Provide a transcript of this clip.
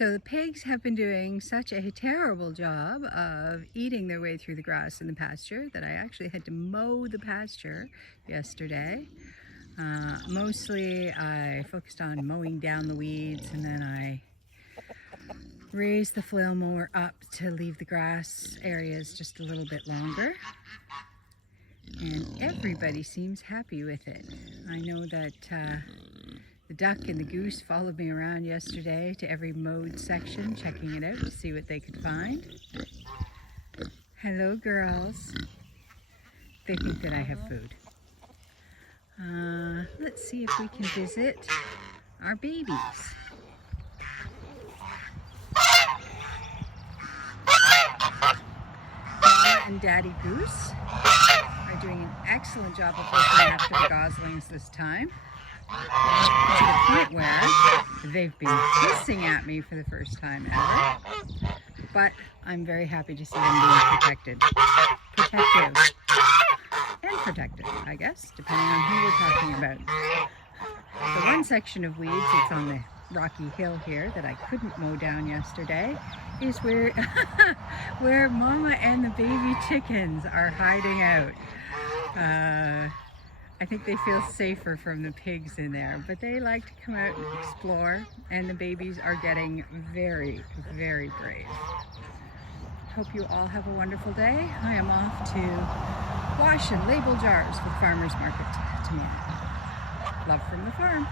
So the pigs have been doing such a terrible job of eating their way through the grass in the pasture that I actually had to mow the pasture yesterday. Mostly I focused on mowing down the weeds, and then I raised the flail mower up to leave the grass areas just a little bit longer. And everybody seems happy with it. I know that the duck and the goose followed me around yesterday to every mowed section, checking it out to see what they could find. Hello, girls. They think that I have food. Let's see if we can visit our babies. Mama and Daddy Goose are doing an excellent job of looking after the goslings this time, to the point where they've been hissing at me for the first time ever. But I'm very happy to see them being protected. Protective. And protected, I guess, depending on who we're talking about. The one section of weeds that's on the rocky hill here that I couldn't mow down yesterday is where where Mama and the baby chickens are hiding out. I think they feel safer from the pigs in there, but they like to come out and explore, and the babies are getting very, very brave. Hope you all have a wonderful day. I am off to wash and label jars for the farmer's market tomorrow. Love from the farm.